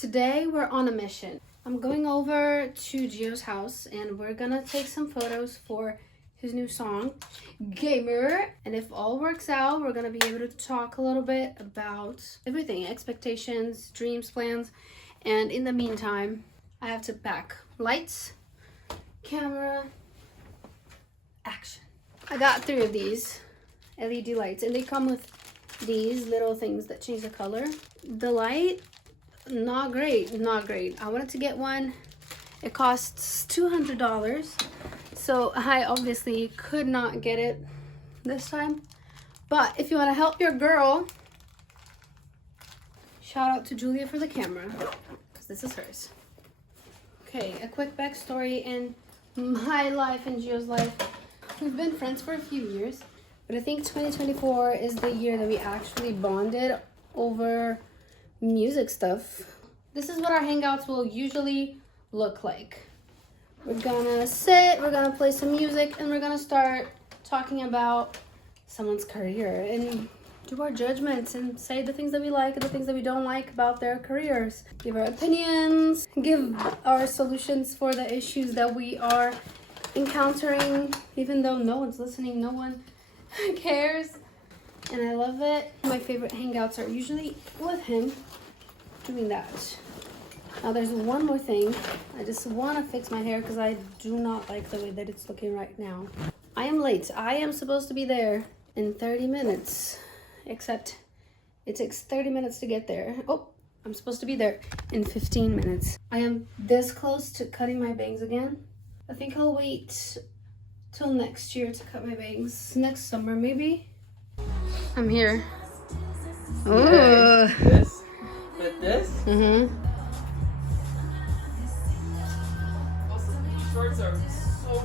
Today we're on a mission. I'm going over to Gio's house and we're gonna take some photos for his new song, Gamer. And if all works out, we're gonna be able to talk a little bit about everything, expectations, dreams, plans. And in the meantime, I have to pack lights, camera, action. I got 3 of these LED lights and they come with these little things that change the color. The light, not great. I wanted to get one. It costs $200. So I obviously could not get it this time. But if you want to help your girl, shout out to Julia for the camera, because this is hers. Okay, a quick backstory in my life and Gio's life. We've been friends for a few years, but I think 2024 is the year that we actually bonded over music stuff. This is what our hangouts will usually look like. We're gonna sit, we're gonna play some music, and we're gonna start talking about someone's career and do our judgments and say the things that we like and the things that we don't like about their careers. Give our opinions, give our solutions for the issues that we are encountering, even though no one's listening, no one cares. And I love it. My favorite hangouts are usually with him doing that. Now there's one more thing. I just want to fix my hair because I do not like the way that it's looking right now. I am late. I am supposed to be there in 30 minutes, except it takes 30 minutes to get there. Oh, I'm supposed to be there in 15 minutes. I am this close to cutting my bangs again. I think I'll wait till next year to cut my bangs. Next summer, maybe. I'm here. Oh. This? With this? Mm-hmm. Also, these shorts are so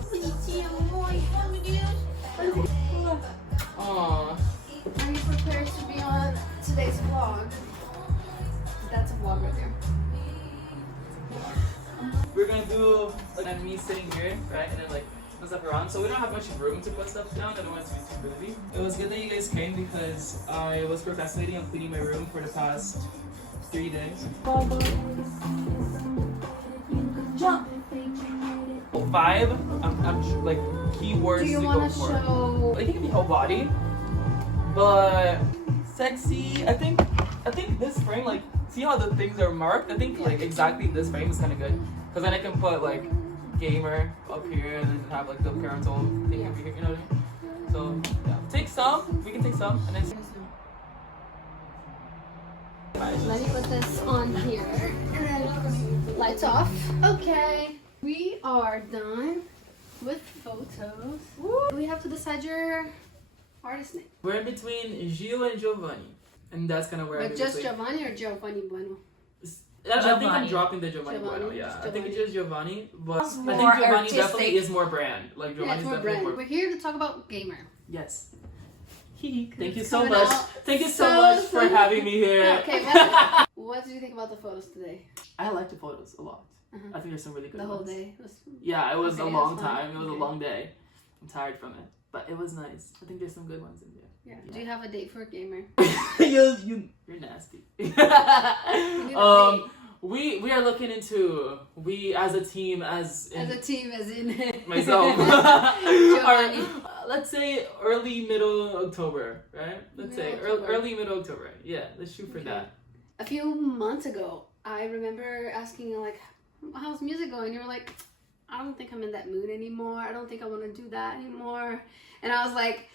Aww. Are you prepared to be on today's vlog? That's a vlog right there. We're gonna do like me sitting here, right? And then like put stuff around. So we don't have much room to put stuff down. I don't want it to be too busy. It was good that you guys came because I was procrastinating on cleaning my room for the past 3 days. Jump! 5, I'm like keywords Do you to go want to for. show? I think it can be whole body, but sexy. I think this frame, like, see how the things are marked? I think like exactly this frame is kind of good because then I can put like gamer up here and then have like the parental thing over here. You know what I mean? So yeah, take some. We can take some and then. Let me put this on here and then lights off. Okay, we are done with photos. Woo. We have to decide your artist name. We're in between Gio and Giovanni, and that's kind of where. But just Giovanni or Giovanni Bueno? I think I'm dropping the Giovanni Bueno. Yeah, I think it's just Giovanni, but I think Giovanni artistic. definitely is more brand. Like Giovanni's more definitely brand. more. We're here to talk about Gamer. Yes. Thank you so Coming much. out Thank you so much for having me here. Okay, what did you think about the photos today? I like the photos a lot. I think there's some really good The whole ones. day? Yeah, it was Okay, a long that's fine. time. It was Okay. a long day. I'm tired from it, but it was nice. I think there's some good ones in there. Yeah. Do you have a date for Gamer? You're nasty. We are looking into as a team as a team, as in myself. Giovanni. Let's say early middle October, right? Let's say October. early middle October. Yeah, let's shoot for that. A few months ago, I remember asking you, like, how's music going? You were like, I don't think I'm in that mood anymore. I don't think I want to do that anymore. And I was like,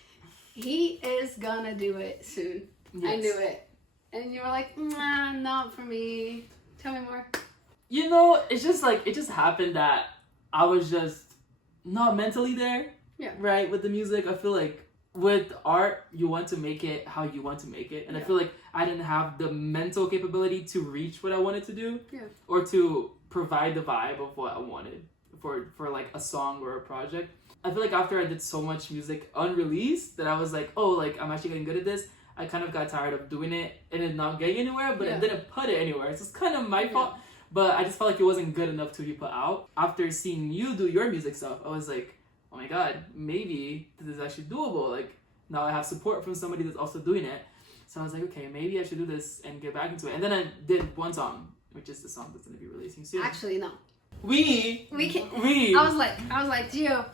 he is gonna do it soon. Yes. I knew it. And you were like, nah, not for me. Tell me more. You know, it's just like, it just happened that I was just not mentally there. Yeah. Right? With the music, I feel like with art, you want to make it how you want to make it. And I feel like I didn't have the mental capability to reach what I wanted to do. Yeah. Or to provide the vibe of what I wanted for like a song or a project. I feel like after I did so much music unreleased that I was like, oh, like I'm actually getting good at this. I kind of got tired of doing it and it not getting anywhere, but I didn't put it anywhere. It's just kind of my fault. But I just felt like it wasn't good enough to be put out. After seeing you do your music stuff, I was like, oh my god, maybe this is actually doable. Like, now I have support from somebody that's also doing it. So I was like, okay, maybe I should do this and get back into it. And then I did one song which is the song that's gonna be releasing soon. Actually, no. We can. We. I was like, Gio,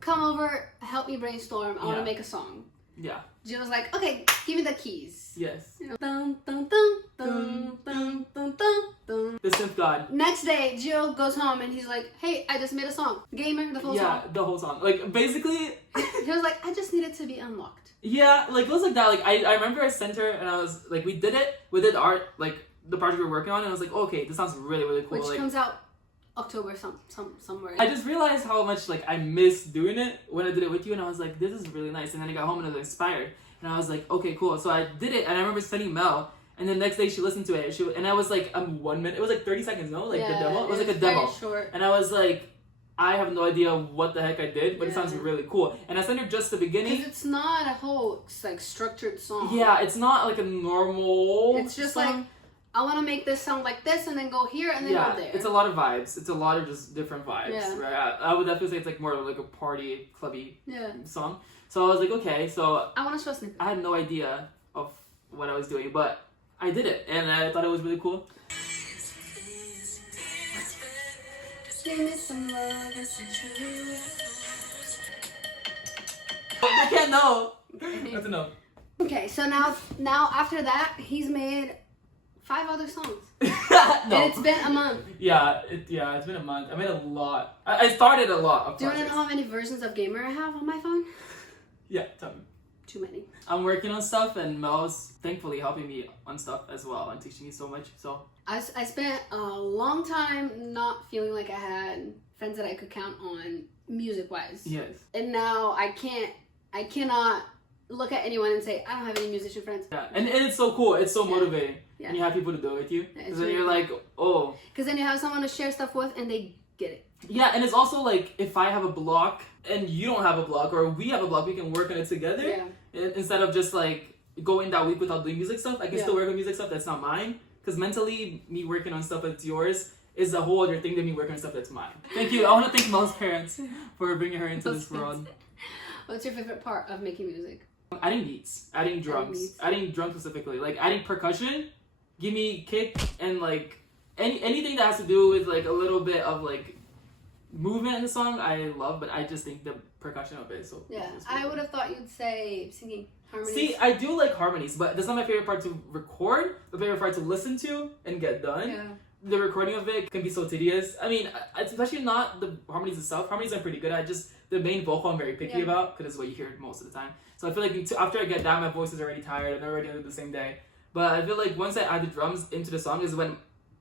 come over, help me brainstorm. I want to make a song. Yeah. Gio was like, okay, give me the keys. Yes. You know, dun, dun, dun, dun, dun, dun, dun, dun. The synth god. Next day, Gio goes home and he's like, hey, I just made a song. Gamer, the whole song. Yeah, the whole song. Like, basically... He was like, I just need it to be unlocked. Yeah, like, it was like that. Like, I remember I sent her and I was, like, we did it. We did art, like, the project we were working on. And I was like, oh, okay, this sounds really, really cool. Which like, comes out October somewhere. I just realized how much, like, I missed doing it when I did it with you. And I was like, this is really nice. And then I got home and I was inspired. And I was like, okay, cool. So I did it. And I remember sending Mel. And then next day she listened to it. And I was like, 1 minute. It was like 30 seconds, no? Like, the demo? It was like a demo. Very short. And I was like, I have no idea what the heck I did, but it sounds really cool. And I sent her just the beginning. Because it's not a whole, like, structured song. Yeah, it's not like a normal It's just song. like, I want to make this sound like this and then go here and then go there. It's a lot of vibes. It's a lot of just different vibes. Yeah. Right? I would definitely say it's like more of like a party, clubby song. So I was like, okay, so I want to show a snippet. I had no idea of what I was doing, but I did it, and I thought it was really cool. Give me some love, it's true. I can't know. That's enough. Okay, so now after that, he's made 5 other songs. No. And it's been a month. Yeah, it's been a month. I made a lot. I started a lot of Do you want to projects. know how many versions of Gamer I have on my phone? Yeah, tell me. Too many. I'm working on stuff, and Mel's thankfully helping me on stuff as well and teaching me so much. So I spent a long time not feeling like I had friends that I could count on music-wise. yes, And now I cannot look at anyone and say, I don't have any musician friends. yeah, and it's so cool. It's so motivating Yeah. when you have people to do it with you. Yeah, Because it's then really you're like, oh. Because then you have someone to share stuff with and they get it. Yeah, and it's also like if I have a block and you don't have a block, or we have a block, we can work on it together. Yeah. Instead of just like going that week without doing music stuff, I can Yeah. still work on music stuff that's not mine. Because mentally, me working on stuff that's yours is a whole other thing than me working on stuff that's mine. Thank you. I want to thank Mel's parents for bringing her into this world. What's your favorite part of making music? Adding beats, adding drums, adding drums specifically, like adding percussion. Give me kick and like anything that has to do with like a little bit of like movement in the song. I love, but I just think the percussion of it is so. Yeah, is I would have thought you'd say singing harmonies. See, I do like harmonies, but that's not my favorite part to record. The favorite part to listen to and get done. Yeah. The recording of it can be so tedious. I mean, especially not the harmonies itself. Harmonies I'm pretty good at. Just the main vocal I'm very picky about because it's what you hear most of the time. So I feel like after I get that, my voice is already tired and already under the same day. But I feel like once I add the drums into the song is when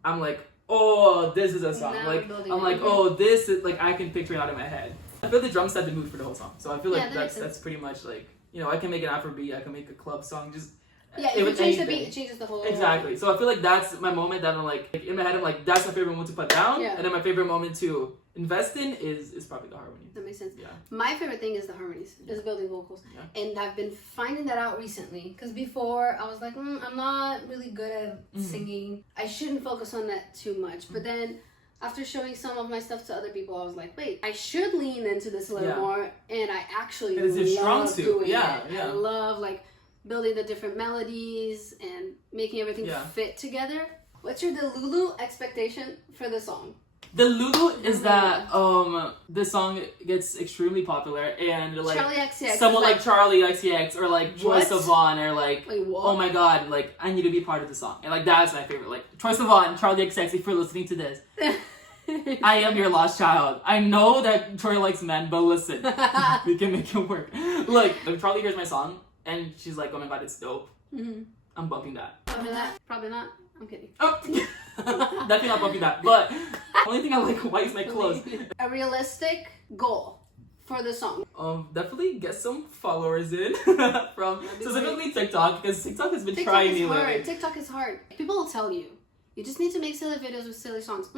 I'm like, oh, this is a song. Now like building I'm it. like, oh, this is like I can picture it out in my head. I feel the drums set the mood for the whole song. So I feel like that's pretty much like, you know, I can make an Afrobeat, I can make a club song, just if you change the beat, it changes the whole. Exactly. So I feel like that's my moment that I'm like in my head. I'm like, that's my favorite moment to put down, and then my favorite moment to invest in is probably the harmony. That makes sense. Yeah. My favorite thing is the harmonies, is building vocals, Yeah. and I've been finding that out recently. Because before I was like, I'm not really good at singing. I shouldn't focus on that too much. But then after showing some of my stuff to other people, I was like, wait, I should lean into this a little more, and I actually love doing it. I love like building the different melodies and making everything fit together. What's your delulu expectation for the song? The Lulu is that this song gets extremely popular and like Charlie XCX, someone like Charlie XCX or like Troye Sivan or like what? Oh my god, like I need to be part of the song. And like that's my favorite. Like Troye Sivan, Charlie XCX, if you're listening to this, I am your lost child. I know that Troy likes men, but listen, we can make it work. Look, if Charlie hears my song and she's like, oh my god, it's dope, I'm bumping that. Probably not. Probably not. I'm kidding. Oh. Definitely not bumping that. But the only thing I like white is my clothes. A realistic goal for the song. Definitely get some followers in from specifically TikTok, because TikTok has been trying me lately. TikTok is hard. People will tell you, you just need to make silly videos with silly songs.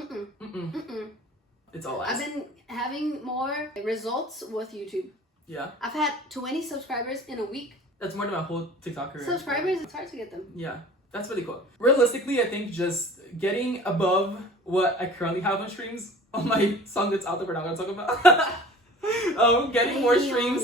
It's all ass. I've been having more results with YouTube. Yeah. I've had 20 subscribers in a week. That's more than my whole TikTok career. Subscribers, it's hard to get them. Yeah. That's really cool. Realistically, I think just getting above what I currently have on streams on my song that's out there we're not gonna talk about. Getting more streams.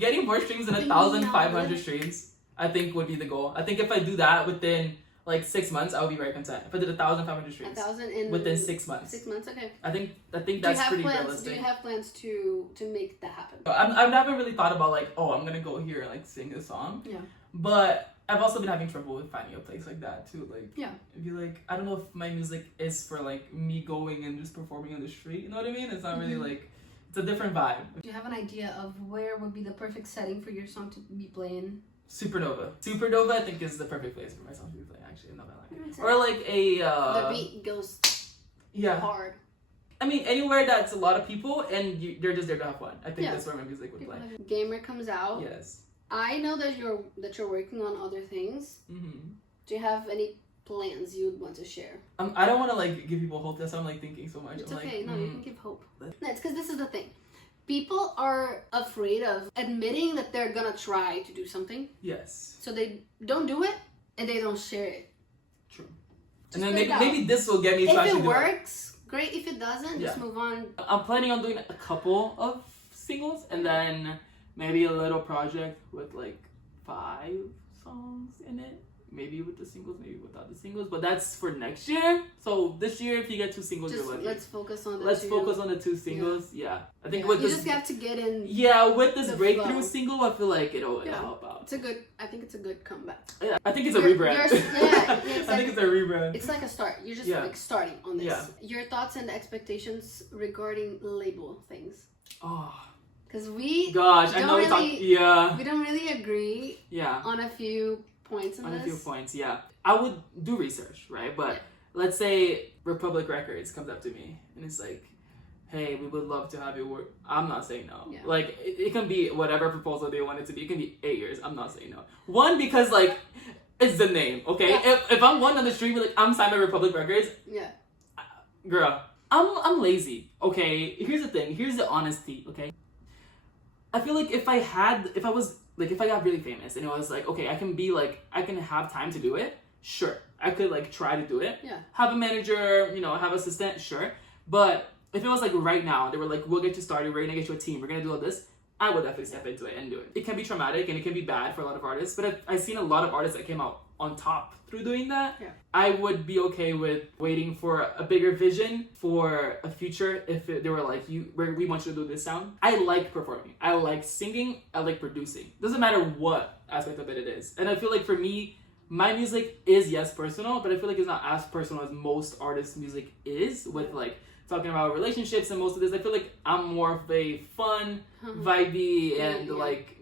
Getting more streams than 1,500 streams, I think would be the goal. I think if I do that within like 6 months, I would be very content. If I did 1,500 streams 1,000 in within 6 months. 6 months, okay. I think that's pretty realistic. Do you have plans to make that happen? I haven't really thought about like, oh, I'm gonna go here and like sing a song. Yeah. But I've also been having trouble with finding a place like that too. Like, yeah, it'd be like, I don't know if my music is for like me going and just performing on the street. You know what I mean? It's not really like, it's a different vibe. Do you have an idea of where would be the perfect setting for your song to be playing? Supernova, I think, is the perfect place for my song to be playing. Actually, not that like. Or like a. The beat goes. Yeah. Hard. I mean, anywhere that's a lot of people and they're just there to have fun. I think that's where my music would play. Gamer comes out. Yes. I know that you're working on other things. Mm-hmm. Do you have any plans you would want to share? I don't want to like give people hope. That's why I'm like thinking so much. It's I'm okay. like, No, you can give hope. It's because this is the thing. People are afraid of admitting that they're gonna try to do something. Yes. So they don't do it and they don't share it. True. Just and then maybe this will get me to actually do it. If it works, great. If it doesn't, just move on. I'm planning on doing a couple of singles and then maybe a little project with like 5 songs in it. Maybe with the singles, maybe without the singles. But that's for next year. So this year, if you get 2 singles, you're lucky. Let's focus on the 2 singles. Yeah. I think with you this, just have to get in. Yeah, with this breakthrough single, I feel like it'll help out. I think it's a good comeback. Yeah, I think it's a rebrand. I think it's a rebrand. It's like a start. You're just like starting on this. Yeah. Your thoughts and expectations regarding label things. Oh. Because we I know we don't really agree on a few points on a few points, I would do research, right? But let's say Republic Records comes up to me and it's like, hey, we would love to have you work. I'm not saying no. Yeah. Like, it can be whatever proposal they want it to be. It can be 8 years. I'm not saying no. One, because like, it's the name, okay? Yeah. If I'm one on the street, like, I'm signed by Republic Records. Yeah. Girl, I'm lazy, okay? Here's the thing. Here's the honesty, okay? I feel like if I got really famous and it was like, okay, I can have time to do it, sure. I could like try to do it. Yeah. Have a manager, have assistant, sure. But if it was like right now, they were like, we'll get you started, we're gonna get you a team, we're gonna do all this, I would definitely step into it and do it. It can be traumatic and it can be bad for a lot of artists, but I've seen a lot of artists that came out on top through doing that. Yeah. I would be okay with waiting for a bigger vision for a future if they were like, we want you to do this sound. I like performing. I like singing. I like producing. Doesn't matter what aspect of it is. And I feel like for me, my music is, yes, personal, but I feel like it's not as personal as most artists' music is with like talking about relationships and most of this. I feel like I'm more of a fun, vibey, and like,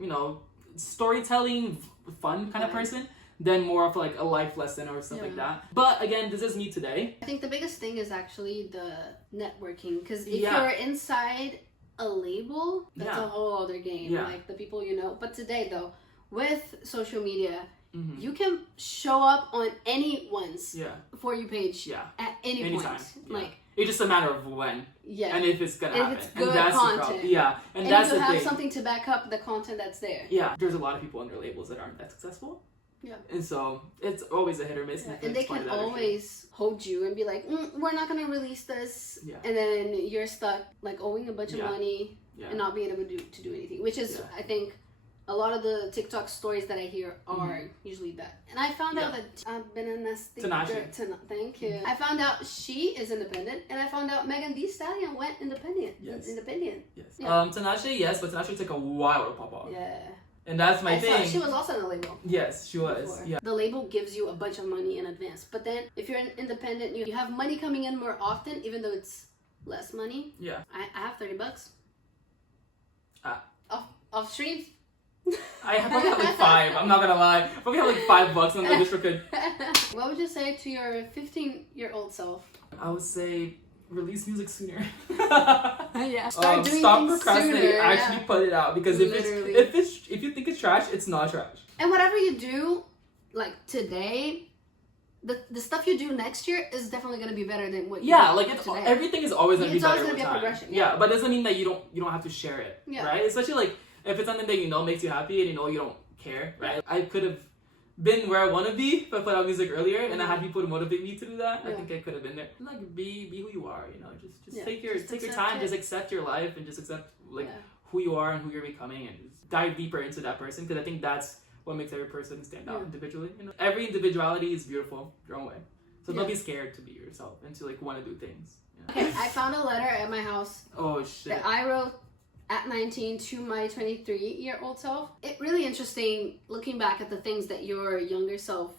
storytelling, fun kind of person than more of like a life lesson or something like that. But again, this is me today. I think the biggest thing is actually the networking, because if you're inside a label, that's a whole other game. Like the people But today though, with social media, you can show up on anyone's For You page at any point. Like, it's just a matter of when. Yeah. And if it's gonna happen. If it's good content. And that's the thing. And you have something to back up the content that's there. Yeah. There's a lot of people under labels that aren't that successful. Yeah. And so it's always a hit or miss. Yeah. And they can always hold you and be like, we're not going to release this. Yeah. And then you're stuck like owing a bunch of money and not being able to do anything. Which is, I think, a lot of the TikTok stories that I hear are usually that. And I found out that I've been in this thing. Thank you. I found out she is independent, and I found out Megan Thee Stallion went independent. Yes. Independent. Yes. Yeah. Tinashe, yes, but Tinashe took a while to pop off. Yeah. And that's my thing. She was also in a label. Yes, she was. Before. Yeah. The label gives you a bunch of money in advance. But then if you're an independent, you have money coming in more often, even though it's less money. Yeah. I have $30. Off streams. I probably have like 5. I'm not gonna lie. I probably have like $5 on the district could. What would you say to your 15-year-old self? I would say release music sooner. Start doing stop things procrastinating. Sooner, actually put it out, because if you think it's trash, it's not trash. And whatever you do, like today, the stuff you do next year is definitely gonna be better than what you do like today. Everything is always gonna be better. It's always gonna be a progression. Yeah, but it doesn't mean that you don't have to share it. Yeah. Right? Especially like if it's something that makes you happy and you don't care, right? I could have been where I want to be if I put out music earlier and I had people to motivate me to do that. I think I could have been there. Like be who you are, just take your time, just accept your life and just accept who you are and who you're becoming, and just dive deeper into that person, because I think that's what makes every person stand out Yeah. individually. You know, every individuality is beautiful your own way. So don't Yeah. be scared to be yourself and to like want to do things. You know? Okay, I found a letter at my house Oh shit. that I wrote at 19 to my 23-year-old self. It really interesting looking back at the things that your younger self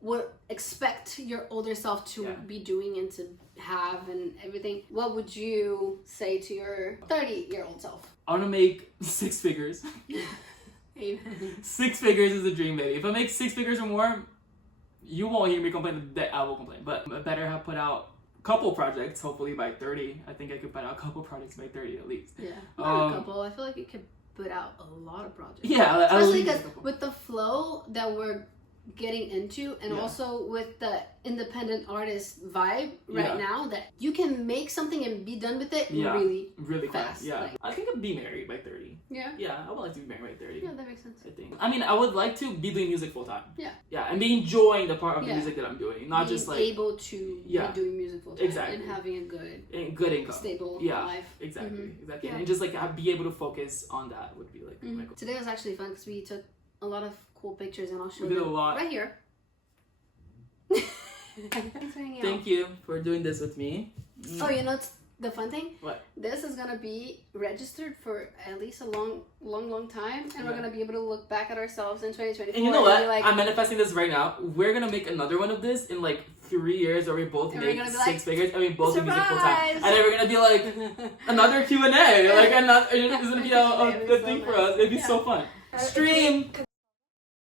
would expect your older self to Yeah. be doing and to have and everything. What would you say to your 30-year-old self? I want to make 6 figures. Amen. 6 figures is a dream, baby. If I make 6 figures or more, you won't hear me complain. That I will complain, but I better have put out a couple projects. Hopefully by 30, I think I could put out a couple projects by 30 at least. Yeah, not a couple. I feel like you could put out a lot of projects. Yeah, at especially least a because couple. with the flow that we're getting into, and Yeah. also with the independent artist vibe right Yeah. now, that you can make something and be done with it Yeah. really fast. fast, Yeah, like- I think I'd be married by 30. yeah. Yeah, I would like to be married by 30. Yeah, that makes sense. I think. I mean, I would like to be doing music full time. Yeah. Yeah, and be enjoying the part of the Yeah. music that I'm doing, not Being just like able to Yeah. be doing music full time Exactly. and having a good good income. stable Yeah. life. Exactly, Mhm. exactly, Yeah. and just like be able to focus on that would be like my goal. Today was actually fun because we took a lot of cool pictures, and I'll show We did them a lot. right here. Thanks for hanging out. Thank you for doing this with me. Oh, you know what's the fun thing? What? This is gonna be registered for at least a long time, and we're Yeah. gonna be able to look back at ourselves in 2024. And you know what? be like, I'm manifesting this right now. We're gonna make another one of this in like 3 years, or we both And we're make gonna be 6 like, figures, and we both do music full time. surprise! And then we're gonna be like another Q&A, like another. It's gonna be a It'd be good so thing for nice. us. It'd be Yeah. so fun. Stream.